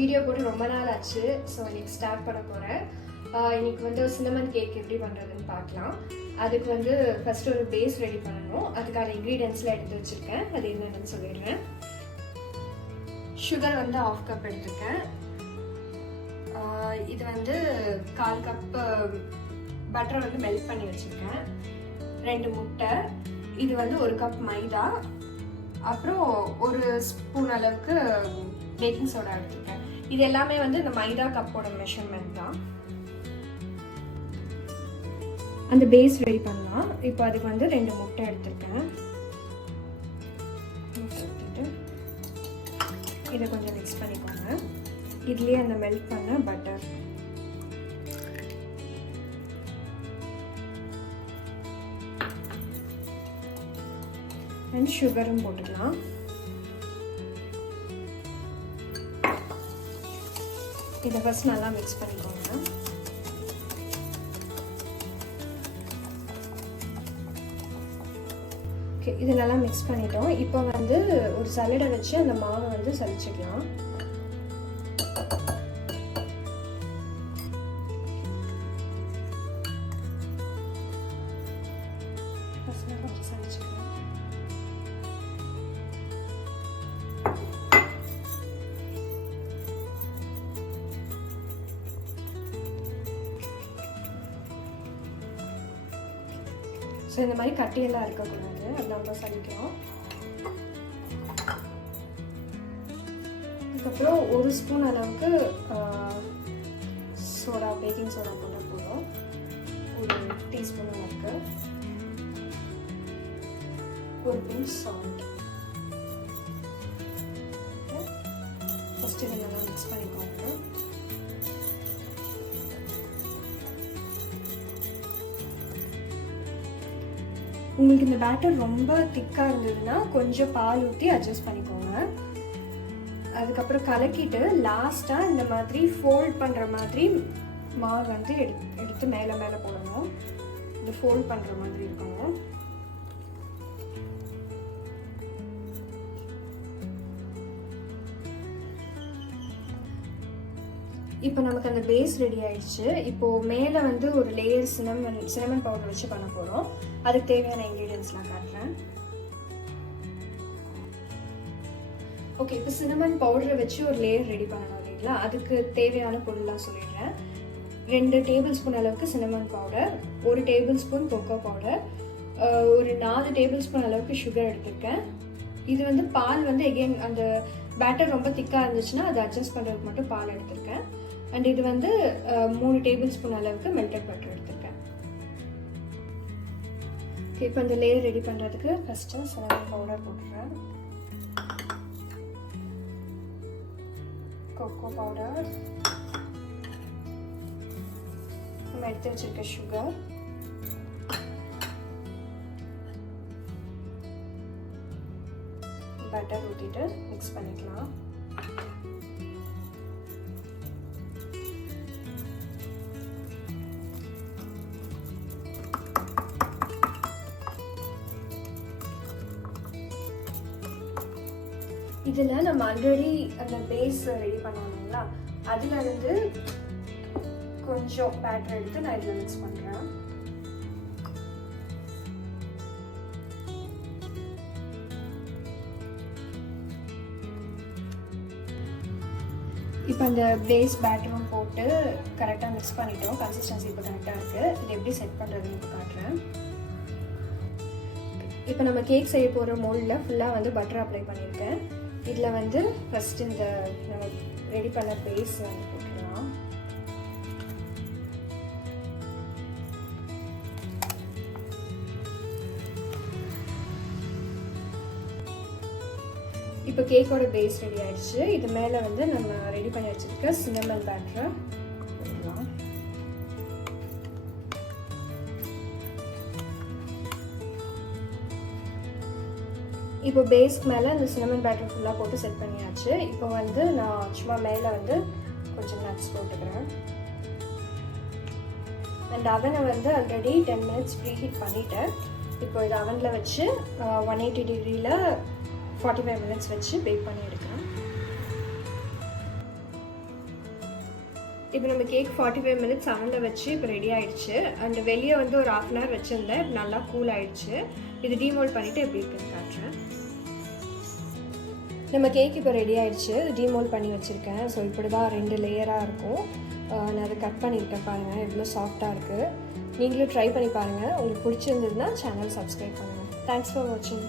Video போட்டு ரொம்ப நாள் ஆச்சு. ஸோ இன்னைக்கு ஸ்டார்ட் பண்ண போகிறேன். இன்னைக்கு வந்து சின்னமன் கேக் எப்படி பண்ணுறதுன்னு பார்க்கலாம். அதுக்கு வந்து ஃபஸ்ட்டு ஒரு பேஸ் ரெடி பண்ணணும். அதுக்கான இன்க்ரீடியன்ஸ்லாம் எடுத்து வச்சுருக்கேன். அது என்னென்னு சொல்லிடுறேன். சுகர் வந்து 1/2 கப் எடுத்துருக்கேன். இது வந்து 1/4 கப் பட்டரை வந்து மெல்ட் பண்ணி வச்சுருக்கேன். 2 முட்டை, இது வந்து 1 கப் மைதா, அப்புறம் 1 ஸ்பூன் அளவுக்கு பேக்கிங் சோடா எடுத்துருக்கேன். இது எல்லாமே வந்து இந்த மைதா கப்போட மெஷர்மெண்ட் தான். அந்த பேஸ் ரெடி பண்ணலாம். இப்போ அதுக்கு வந்து 2 முட்டை எடுத்துருக்கேன். இதை கொஞ்சம் மிக்ஸ் பண்ணிக்கோங்க. இதுலேயே அந்த மெல்ட் பண்ண பட்டர், அண்ட் சுகரும் போட்டுக்கலாம். இதை ஃபர்ஸ்ட் நல்லா மிக்ஸ் பண்ணிக்கோங்க. ஓகே, இது நல்லா மிக்ஸ் பண்ணிட்டோம். இப்போ வந்து ஒரு சல்லடை வச்சு அந்த மாவை வந்து சலிச்சுக்கலாம். ஸோ இந்த மாதிரி கட்டியெல்லாம் இருக்கக்கூடாது, அது நம்ம சலிக்கிறோம். அதுக்கப்புறம் 1 ஸ்பூன் அளவுக்கு சோடா, பேக்கிங் சோடா போட்டால் போதும். 1 டீஸ்பூன் அளவுக்கு. 1 பிஞ்ச் சால்ட். ஃபஸ்ட்டு இதை நல்லா மிக்ஸ் பண்ணிக்கோங்க. உங்களுக்கு இந்த பேட்டர் ரொம்ப திக்காக இருந்ததுன்னா கொஞ்சம் பால் ஊற்றி அட்ஜஸ்ட் பண்ணிக்கோங்க. அதுக்கப்புறம் கலக்கிட்டு லாஸ்ட்டாக இந்த மாதிரி ஃபோல்ட் பண்ணுற மாதிரி மாவு வந்து எடுத்து மேலே மேலே போடணும். இது ஃபோல்ட் பண்ணுற மாதிரி இருக்கணும். இப்போ நமக்கு அந்த பேஸ் ரெடி ஆயிடுச்சு. இப்போது மேலே வந்து ஒரு லேயர் சினமன் பவுடர் வச்சு பண்ண போகிறோம். அதுக்கு தேவையான இன்க்ரீடியன்ஸ்லாம் காட்டுறேன். ஓகே, இப்போ சினமன் பவுடரை வச்சு ஒரு லேயர் ரெடி பண்ணணும் இல்லைங்களா? அதுக்கு தேவையான பொருள்லாம் சொல்லிடுறேன். 2 டேபிள் ஸ்பூன் அளவுக்கு cinnamon powder, 1 table spoon cocoa powder, ஒரு 4 டேபிள் ஸ்பூன் அளவுக்கு சுகர் எடுத்துருக்கேன். இது வந்து பால் வந்து எகெயின் அந்த பேட்டர் ரொம்ப திக்காக இருந்துச்சுன்னா அதை அட்ஜஸ்ட் பண்ணுறதுக்கு மட்டும் பால் எடுத்திருக்கேன். அண்ட் இது வந்து 3 டேபிள் ஸ்பூன் அளவுக்கு மெல்டட் பட்டர் எடுத்திருக்கேன். இப்போ இந்த லேயர் ரெடி பண்ணுறதுக்கு ஃபஸ்ட்டு சினமன் பவுடர் போட்டுறேன். கொக்கோ பவுடர், நம்ம எடுத்து வச்சிருக்க சுகர், பட்டர் ஊற்றிட்டு மிக்ஸ் பண்ணிக்கலாம். இதில் நம்ம ஆல்ரெடி அந்த பேஸ் ரெடி பண்ணோம்ங்களா, அதில் இருந்து கொஞ்சம் பேட்டர் எடுத்து நான் இதில் மிக்ஸ் பண்ணுறேன். இப்போ அந்த பேஸ் பேட்டரும் போட்டு கரெக்டாக மிக்ஸ் பண்ணிட்டோம். கன்சிஸ்டன்சி இப்போ கரெக்டாக இருக்குது. இது எப்படி செட் பண்ணுறதுன்னு இப்போ காட்டுறேன். இப்போ நம்ம கேக் செய்ய போகிற மோல்டில் ஃபுல்லாக வந்து பட்டர் அப்ளை பண்ணியிருக்கேன். இதில் வந்து ஃபஸ்ட்டு இந்த நம்ம ரெடி பண்ண பேஸ் வந்து போட்டுடலாம். இப்போ கேக்கோட பேஸ் ரெடி ஆயிடுச்சு. இது மேலே வந்து நம்ம ரெடி பண்ணி வச்சிருக்க சினமன் பேட்டரை போடலாம். இப்போ பேஸ்க்கு மேலே அந்த சினமன் பேட்டர் ஃபுல்லாக போட்டு செட் பண்ணியாச்சு. இப்போ வந்து நான் சும்மா மேலே வந்து கொஞ்சம் நட்ஸ் போட்டுக்கிறேன். அண்ட் அவனை வந்து ஆல்ரெடி 10 மினிட்ஸ் ப்ரீ ஹீட் பண்ணிவிட்டேன். இப்போ இது அவனில் வச்சு 180 டிகிரியில் 45 மினிட்ஸ் வச்சு பேக் பண்ணி எடுக்கிறேன். இப்போ நம்ம கேக் 45 மினிட்ஸ் அவனில் வச்சு இப்போ ரெடி ஆயிடுச்சு. அண்ட் வெளியே வந்து ஒரு 1/2 அன் ஹவர் வச்சுருந்தேன். நல்லா கூல் ஆயிடுச்சு. இது டீமோல்ட் பண்ணிவிட்டு எப்படி இருக்குன்னு காட்டுறேன். நம்ம கேக் இப்போ ரெடி ஆயிடுச்சு. டீமோல்ட் பண்ணி வச்சுருக்கேன். ஸோ இப்படி தான் 2 லேயராக இருக்கும். நான் அதை கட் பண்ணியிருக்கேன் பாருங்கள், எவ்வளோ சாஃப்டாக இருக்குது. நீங்களும் ட்ரை பண்ணி பாருங்கள். உங்களுக்கு பிடிச்சிருந்ததுன்னா சேனல் சப்ஸ்கிரைப் பண்ணுங்கள். தேங்க்ஸ் ஃபார் வாட்சிங்.